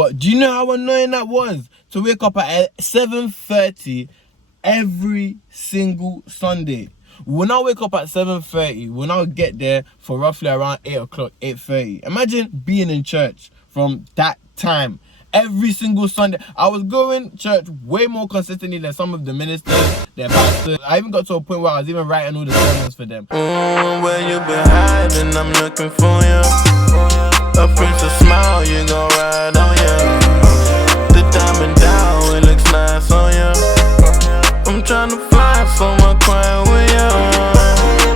But do you know how annoying that was? To wake up at 7:30 every single Sunday. When I wake up at 7:30, when I get there for roughly around 8 o'clock, 8:30. Imagine being in church from that time. Every single Sunday. I was going to church way more consistently than some of the ministers, their pastors. I even got to a point where I was even writing all the sermons for them. Where you been hiding, I'm looking for you. A princess smile, you gon' ride on ya. The diamond down, it looks nice on ya. I'm tryna fly somewhere quiet with ya.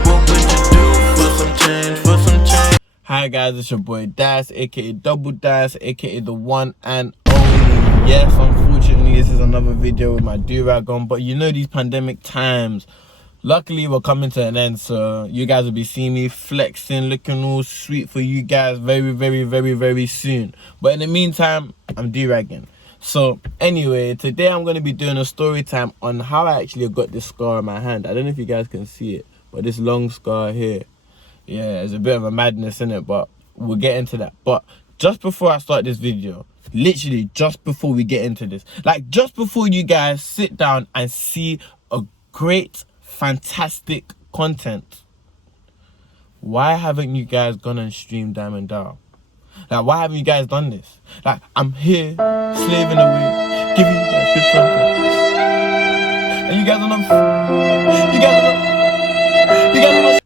What would you do for some change, for some change? Hi guys, it's your boy Dice, aka DoubleDice, aka the one and only. Yes, unfortunately this is another video with my do-rag on, but you know these pandemic times, luckily we're coming to an end, so you guys will be seeing me flexing, looking all sweet for you guys very soon. But in the meantime, I'm do-ragging. So anyway, today I'm going to be doing a story time on how I actually got this scar on my hand. I don't know if you guys can see it, but this long scar here, yeah, it's a bit of a madness in it, but we'll get into that. But just before I start this video, literally just before we get into this, like just before you guys sit down and see a great, fantastic content, why haven't you guys gone and streamed Diamond Down? Like, why haven't you guys done this? Like, I'm here, slaving away, giving you guys good content. And you guys are not...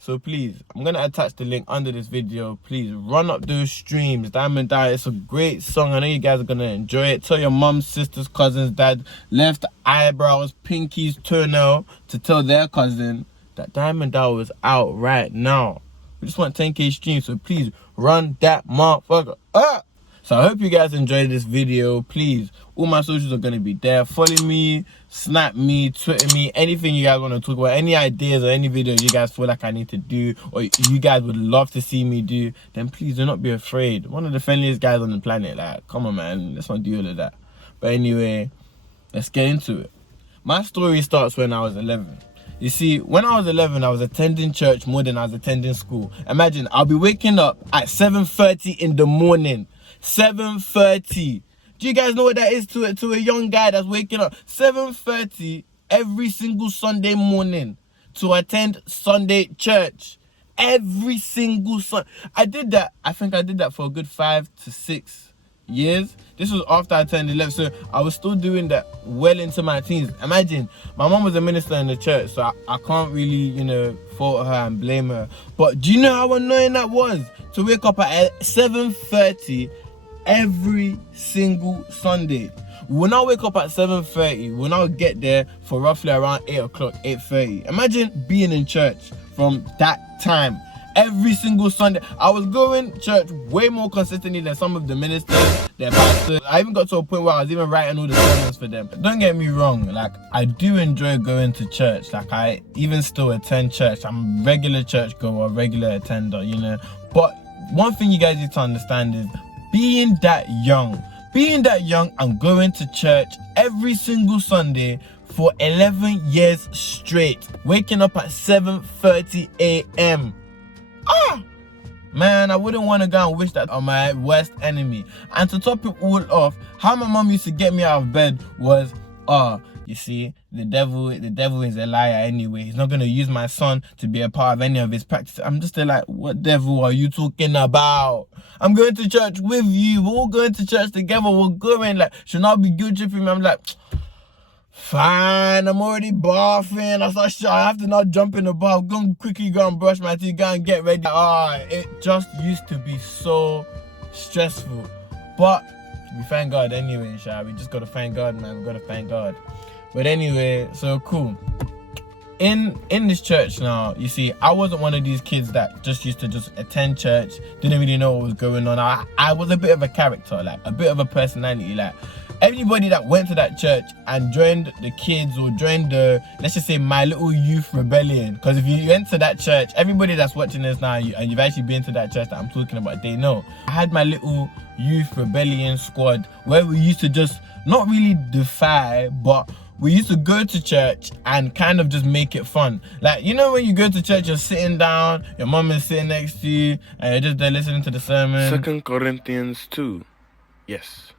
So please, I'm going to attach the link under this video. Please, run up those streams. Diamond Down, it's a great song. I know you guys are going to enjoy it. Tell your mum, sisters, cousins, dad, left eyebrows, pinkies, toenail, to tell their cousin that Diamond Down was out right now. We just want 10k streams, so please run that motherfucker up. So I hope you guys enjoyed this video. Please, all my socials are going to be there. Follow me, snap me, Twitter me, anything you guys want to talk about, any ideas or any videos you guys feel like I need to do or you guys would love to see me do, then please do not be afraid. One of the friendliest guys on the planet. Like, come on, man, let's not do all of that. But anyway, let's get into it. My story starts when I was 11. You see, when I was 11, I was attending church more than I was attending school. Imagine, I'll be waking up at 7:30 in the morning. 7:30. Do you guys know what that is to a young guy that's waking up 7:30 every single Sunday morning to attend Sunday church? Every single Sunday. I think I did that for a good 5 to 6 years. This was after I turned 11, so I was still doing that well into my teens. Imagine, my mom was a minister in the church, so I can't really, you know, fault her and blame her. But do you know how annoying that was? To wake up at 7:30 every single Sunday. When I wake up at 7:30, when I get there for roughly around 8 o'clock, 8:30. Imagine being in church from that time. Every single Sunday. I was going to church way more consistently than some of the ministers, their pastors. I even got to a point where I was even writing all the sermons for them. Don't get me wrong, like, I do enjoy going to church. Like, I even still attend church. I'm a regular church goer, regular attender, you know. But one thing you guys need to understand is being that young and going to church every single Sunday for 11 years straight, waking up at 7:30 a.m. Man, I wouldn't want to go and wish that on my worst enemy. And to top it all off, how my mom used to get me out of bed was, you see, the devil is a liar anyway. He's not going to use my son to be a part of any of his practices. I'm just like, what devil are you talking about? I'm going to church with you. We're all going to church together. We're going. Like, should not be guilt tripping me. I'm like, fine, I'm already bathing. I have to now jump in the bath, go and brush my teeth, go and get ready. It just used to be so stressful. But we thank God anyway, we just gotta thank God, man. We gotta thank God. But anyway, so cool. In this church now, you see, I wasn't one of these kids that just used to just attend church, didn't really know what was going on. I was a bit of a character, like a bit of a personality. Like, everybody that went to that church and joined the kids or joined the, let's just say, my little youth rebellion, because if you went to that church, everybody that's watching this now and you've actually been to that church that I'm talking about, they know. I had my little youth rebellion squad where we used to just not really defy, but we used to go to church and kind of just make it fun. Like, you know, when you go to church, you're sitting down, your mom is sitting next to you, and you're just there listening to the sermon. 2 Corinthians 2. Yes.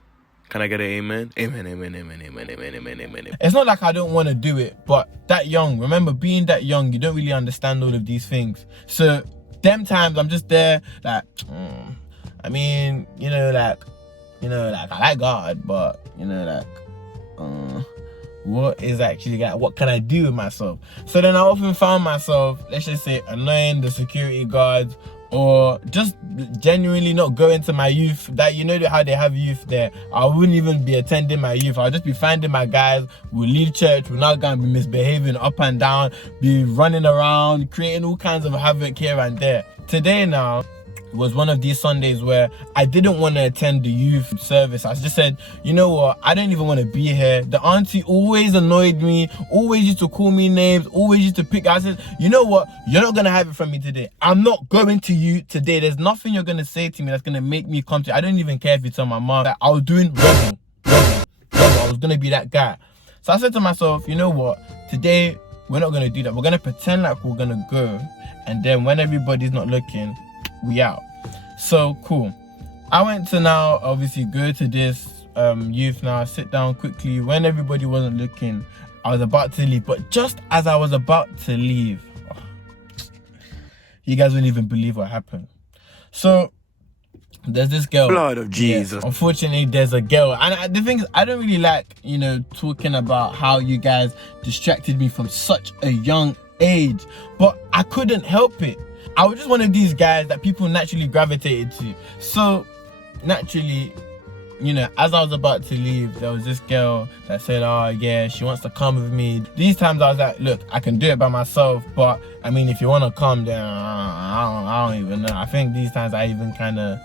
Can I get an amen? Amen, amen, amen, amen, amen, amen, amen. It's not like I don't want to do it, but that young, remember being that young, you don't really understand all of these things. So them times I'm just there like, I mean, I like God, but what is actually what can I do with myself? So then I often found myself, let's just say, annoying the security guards, or just genuinely not going to my youth. That how they have youth there, I wouldn't even be attending my youth. I'll just be finding my guys, we'll leave church, we're not gonna be misbehaving up and down, be running around, creating all kinds of havoc here and there. Today now was one of these Sundays where I didn't want to attend the youth service. I just said, you know what, I don't even want to be here. The auntie always annoyed me, always used to call me names, always used to pick. I said, you know what, you're not gonna have it from me today. I'm not going to you today. There's nothing you're gonna say to me that's gonna make me come to you. I don't even care if you tell my mom that I was doing rebel. I was gonna be that guy. So I said to myself, you know what, today we're not gonna do that. We're gonna pretend like we're gonna go, and then when everybody's not looking, we out. So cool. I went to now obviously go to this youth now, sit down quickly. When everybody wasn't looking, I was about to leave, but just as I was about to leave, you guys wouldn't even believe what happened. So there's this girl, Lord of Jesus. Yeah, unfortunately there's a girl, and the thing is, I don't really like talking about how you guys distracted me from such a young age, but I couldn't help it. I was just one of these guys that people naturally gravitated to. So naturally, as I was about to leave, there was this girl that said, oh yeah, she wants to come with me. These times I was like, look, I can do it by myself, but I mean, if you want to come, then I don't even know. I think these times I even kind of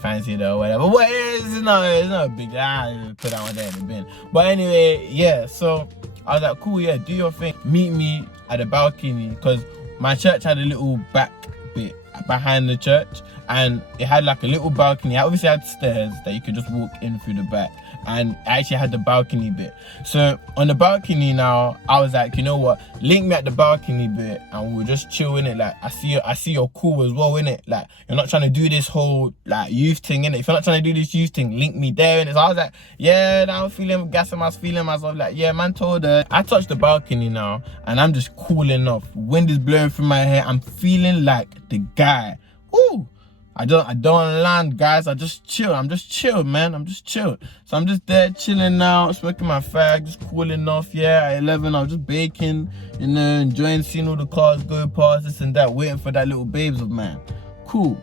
fancy it or whatever. But it's not a big deal. Put that one there in the bin. But anyway, yeah, so I was like, cool, yeah, do your thing. Meet me at the balcony, because my church had a little back bit behind the church, and it had like a little balcony. I obviously had stairs that you could just walk in through the back, and I actually had the balcony bit. So on the balcony now, I was like, you know what, link me at the balcony bit and we'll just chill in it. Like, I see you're cool as well, innit? Like, you're not trying to do this whole like youth thing, innit? If you're not trying to do this youth thing, link me there, innit? So I was like, yeah, now I'm feeling gassing myself, feeling myself. Like, yeah, man told her. I touched the balcony now, and I'm just cooling off. Wind is blowing through my hair. I'm feeling like the guy. Ooh. I don't land, guys. I just chill. I'm just chilled, man. I'm just chilled. So I'm just there chilling now, smoking my fag, just cooling off. Yeah, at 11, I was just baking, enjoying seeing all the cars go past, this and that, waiting for that little babes of mine. Cool.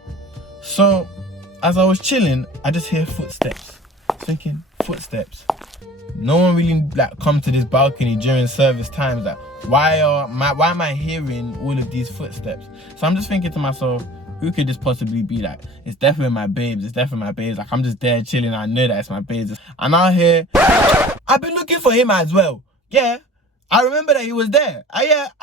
So as I was chilling, I just hear footsteps. Thinking, footsteps. No one really like come to this balcony during service times. Like, why am I hearing all of these footsteps? So I'm just thinking to myself, who could this possibly be? Like, it's definitely my babes. It's definitely my babes. Like, I'm just there chilling. I know that it's my babes. And out here, I've been looking for him as well. Yeah, I remember that he was there.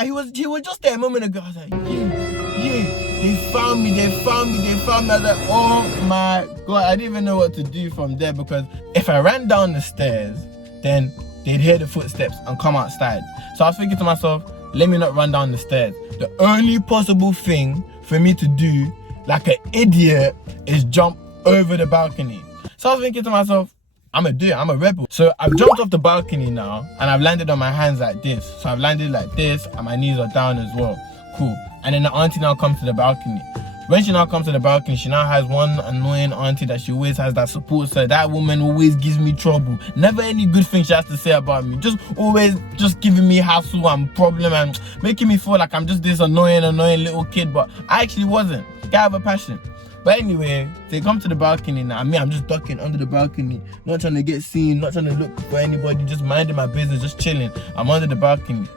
He was just there a moment ago. I was like, yeah, they found me. I was like, oh my God. I didn't even know what to do from there, because if I ran down the stairs, then they'd hear the footsteps and come outside. So I was thinking to myself, let me not run down the stairs. The only possible thing for me to do, like an idiot, is jump over the balcony. So I was thinking to myself, I'm gonna do it, I'm a rebel. So I've jumped off the balcony now, and I've landed on my hands like this. So I've landed like this, and my knees are down as well. Cool. And then the auntie now comes to the balcony. When she now comes to the balcony, she now has one annoying auntie that she always has that supports her. That woman always gives me trouble. Never any good thing she has to say about me. Just always just giving me hassle and problem and making me feel like I'm just this annoying little kid. But I actually wasn't. Guy have a passion. But anyway, they come to the balcony now. I'm just ducking under the balcony. Not trying to get seen, not trying to look for anybody. Just minding my business, just chilling. I'm under the balcony.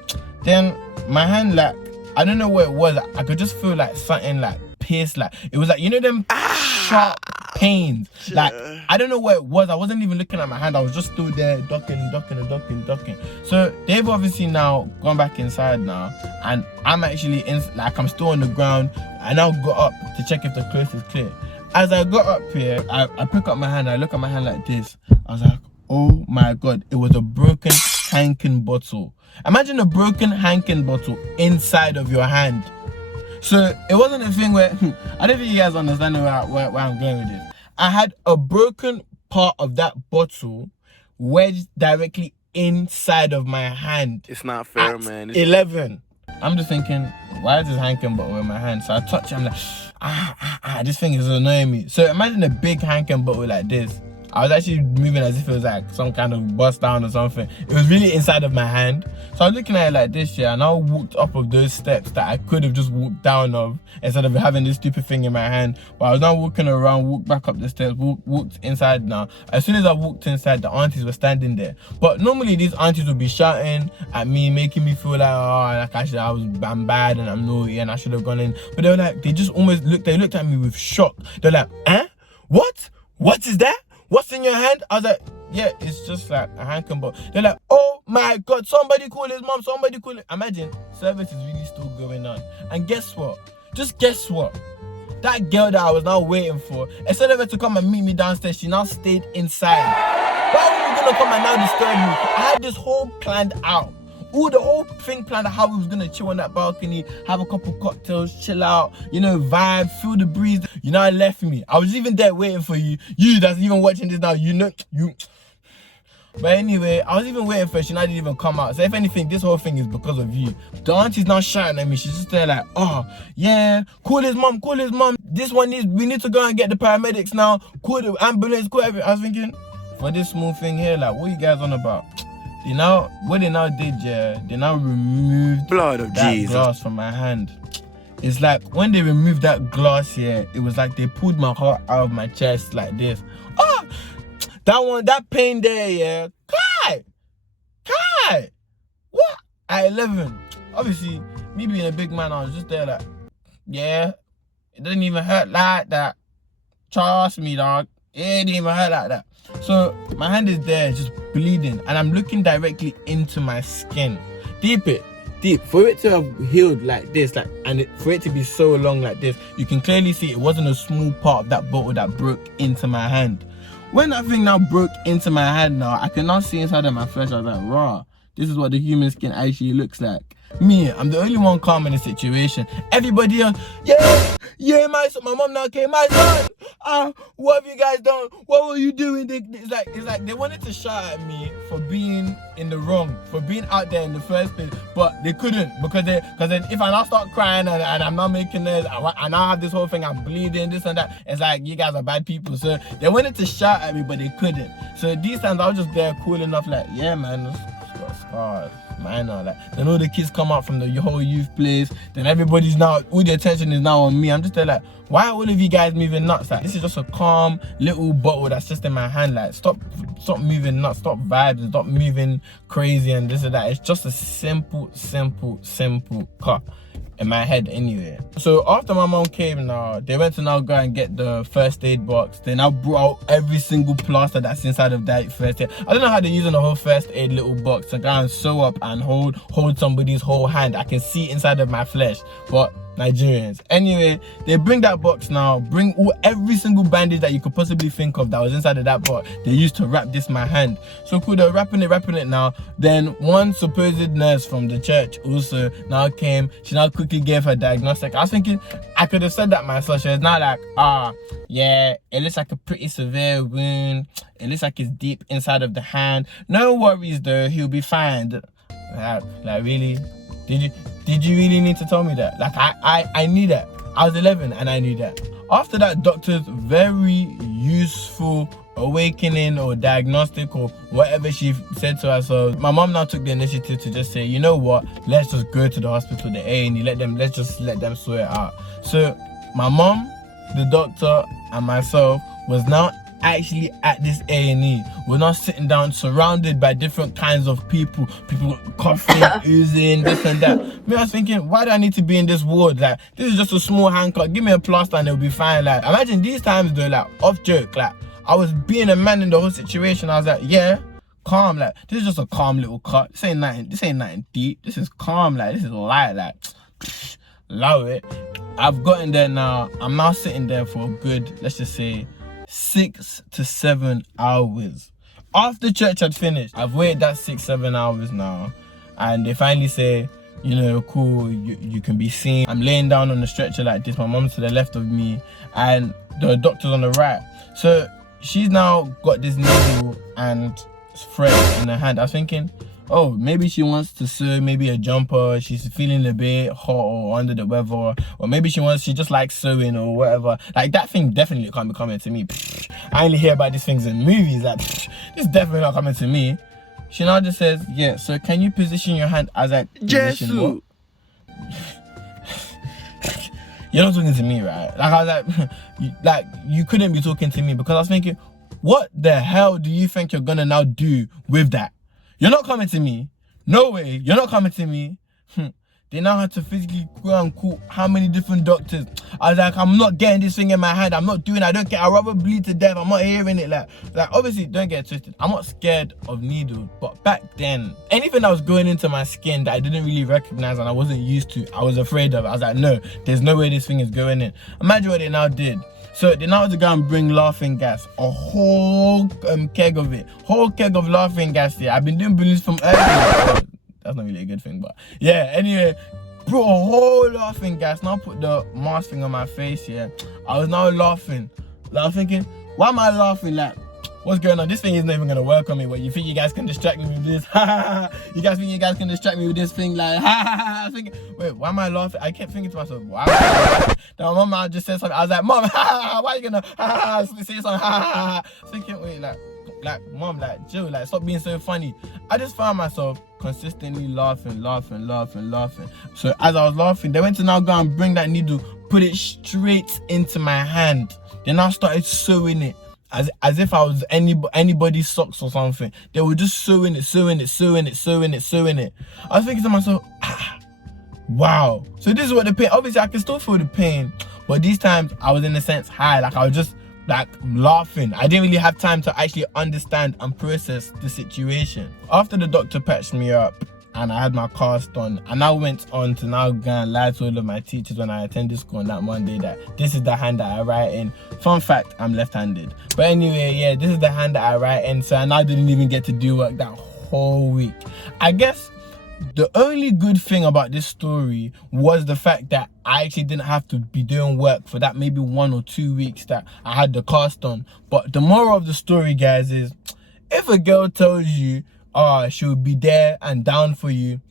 Then my hand, like, I don't know what it was. I could just feel like something like pierced, like it was like, them sharp pains. Like, I don't know what it was. I wasn't even looking at my hand. I was just still there ducking. So they've obviously now gone back inside now, and I'm actually I'm still on the ground. I now got up to check if the coast is clear. As I got up here, I pick up my hand. I look at my hand like this. I was like, oh my God, it was a broken Hankin bottle. Imagine a broken Hankin bottle inside of your hand. So it wasn't a thing where, I don't think you guys understand where I'm going with this. I had a broken part of that bottle wedged directly inside of my hand. It's not fair, at man. 11. I'm just thinking, why is this Hankin bottle in my hand? So I touch it, I'm like, this thing is annoying me. So imagine a big Hankin bottle like this. I was actually moving as if it was like some kind of bust down or something. It was really inside of my hand. So I was looking at it like this, yeah, and I walked up of those steps that I could have just walked down of instead of having this stupid thing in my hand. But I was now walking around, walked back up the steps, walked inside now. As soon as I walked inside, the aunties were standing there. But normally these aunties would be shouting at me, making me feel like, oh, like I'm bad and I'm naughty and I should have gone in. But they were like, they just almost looked at me with shock. They're like, what? What is that? What's in your hand? I was like, yeah, it's just like a Hankin bottle. They're like, oh my God, somebody call his mom, somebody call it. Imagine, service is really still going on. And guess what? Just guess what? That girl that I was now waiting for, instead of her to come and meet me downstairs, she now stayed inside. Why were we gonna come and now disturb me? I had this whole planned out. The whole thing planned out how we was gonna chill on that balcony, have a couple cocktails, chill out, vibe, feel the breeze. It left me. I was even there waiting for you. You that's even watching this now, you. But anyway, I was even waiting for her. She now didn't even come out. So if anything, this whole thing is because of you. The auntie's now shouting at me. She's just there like, oh, yeah, call his mom. This one we need to go and get the paramedics now. Call the ambulance, call everything. I was thinking, for this small thing here, like, what are you guys on about? What they now did, yeah, they now removed that glass from my hand. It's like when they removed that glass here, it was like they pulled my heart out of my chest like this. Oh, that pain there, yeah. Kai, what? At 11, obviously, me being a big man, I was just there like, yeah, it didn't even hurt like that. Trust me, dog. It didn't even hurt like that. So my hand is there just bleeding and I'm looking directly into my skin. Deep. For it to have healed like this, for it to be so long like this, you can clearly see it wasn't a small part of that bottle that broke into my hand. When that thing now broke into my hand now, I can now see inside of my flesh. I was like, raw, this is what the human skin actually looks like. Me, I'm the only one calm in the situation. Everybody else, yeah, my mom now came, my son, what have you guys done? What were you doing? It's like they wanted to shout at me for being in the wrong, for being out there in the first place, but they couldn't because then if I now start crying and I'm not making this, I now have this whole thing, I'm bleeding, this and that. It's like you guys are bad people. So they wanted to shout at me, but they couldn't. So these times I was just there cool enough, like, yeah, man, it's got scars. Minor, like, then all the kids come out from the whole youth place, then everybody's now, all the attention is now on me. I'm just there like, why are all of you guys moving nuts? Like, this is just a calm little bottle that's just in my hand. Like, stop moving nuts, stop vibes, stop moving crazy and this and that. It's just a simple cut in my head anyway. So after my mom came now, they went to now go and get the first aid box. They now brought out every single plaster that's inside of that first aid. I don't know how they're using the whole first aid little box to go and sew up and hold somebody's whole hand. I can see inside of my flesh, but Nigerians. Anyway, they bring that box now, bring every single bandage that you could possibly think of that was inside of that box. They used to wrap this my hand. So cool, they're wrapping it now. Then one supposed nurse from the church also now came. She now quickly gave her diagnostic. I was thinking I could have said that myself. She was not like, yeah, it looks like a pretty severe wound. It looks like it's deep inside of the hand. No worries though, he'll be fine. Like really? Did you really need to tell me that? Like, I knew that. I was 11 and I knew that. After that doctor's very useful awakening or diagnostic or whatever she said to us, so my mom now took the initiative to just say, you know what, let's just go to the hospital, the A&E, let's just let them sort it out. So my mom, the doctor and myself was now actually at this A&E. We're not sitting down surrounded by different kinds of people coughing, oozing, this and that. Me, I was thinking, why do I need to be in this ward? Like, this is just a small hand cut, give me a plaster and it'll be fine. Like, imagine these times though, like, off joke, like, I was being a man in the whole situation. I was like, yeah, calm, like, this is just a calm little cut. This ain't nothing deep. This is calm, like, this is light, like, love it. I've gotten there now. I'm now sitting there for a good, let's just say, 6 to 7 hours. After church had finished, I've waited that 6-7 hours now, and they finally say, you know, cool, you can be seen. I'm laying down on the stretcher like this, my mom's to the left of me and the doctor's on the right. So she's now got this needle and thread in her hand. I was thinking, oh, maybe she wants to sew maybe a jumper, she's feeling a bit hot or under the weather, or maybe she just likes sewing or whatever. Like, that thing definitely can't be coming to me. I only hear about these things in movies. Like, this is definitely not coming to me. She now just says, yeah, so can you position your hand as I position what? You're not talking to me, right? Like, I was like, you couldn't be talking to me, because I was thinking, what the hell do you think you're gonna now do with that? You're not coming to me. No way. You're not coming to me. They now had to physically go and call how many different doctors. I was like, I'm not getting this thing in my hand. I'm not doing it. I don't care. I'd rather bleed to death. I'm not hearing it. Like obviously, don't get twisted. I'm not scared of needles. But back then, anything that was going into my skin that I didn't really recognize and I wasn't used to, I was afraid of. I was like, no, there's no way this thing is going in. Imagine what they now did. So they now had to go and bring laughing gas, a whole keg of it, whole keg of laughing gas here. I've been doing balloons from earlier. That's not really a good thing, but yeah. Anyway, brought a whole laughing gas. Now put the mask thing on my face. Yeah, I was now laughing. Like, I'm thinking, why am I laughing? Like, what's going on? This thing isn't even gonna work on me. What, you think you guys can distract me with this? You guys think you guys can distract me with this thing? Like, I'm thinking, wait, why am I laughing? I kept thinking to myself, why am I laughing? Then my mom just said something. I was like, Mom, why are you gonna say something? Thinking, wait, like, Mom, like, Jill, like, stop being so funny. I just found myself consistently laughing. So as I was laughing, they went to now go and bring that needle, put it straight into my hand. They now started sewing it. As if I was anybody's socks or something. They were just sewing it. I was thinking to myself, wow. So this is what the pain, obviously I can still feel the pain, but these times I was in a sense high. Like, I was just like laughing. I didn't really have time to actually understand and process the situation. After the doctor patched me up and I had my cast on, I now went on to now go and lie to all of my teachers when I attended school on that Monday that this is the hand that I write in. Fun fact, I'm left-handed. But anyway, yeah, this is the hand that I write in. So I now didn't even get to do work that whole week. I guess the only good thing about this story was the fact that I actually didn't have to be doing work for that maybe 1 or 2 weeks that I had the cast on. But the moral of the story, guys, is if a girl tells you, she'll be there and down for you,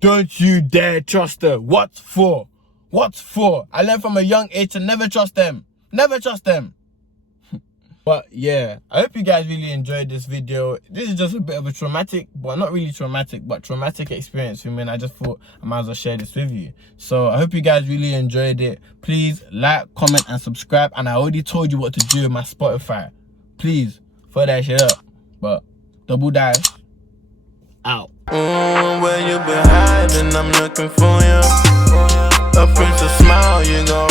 don't you dare trust her. What for? I learned from a young age to never trust them. But yeah, I hope you guys really enjoyed this video. This is just a bit of a traumatic, well, not really traumatic, but traumatic experience for me, and I just thought I might as well share this with you. So I hope you guys really enjoyed it. Please like, comment, and subscribe. And I already told you what to do with my Spotify. Please, throw that shit up. But DoubleDice out. Where you been hiding? I'm looking for you. A princess smile, you gon'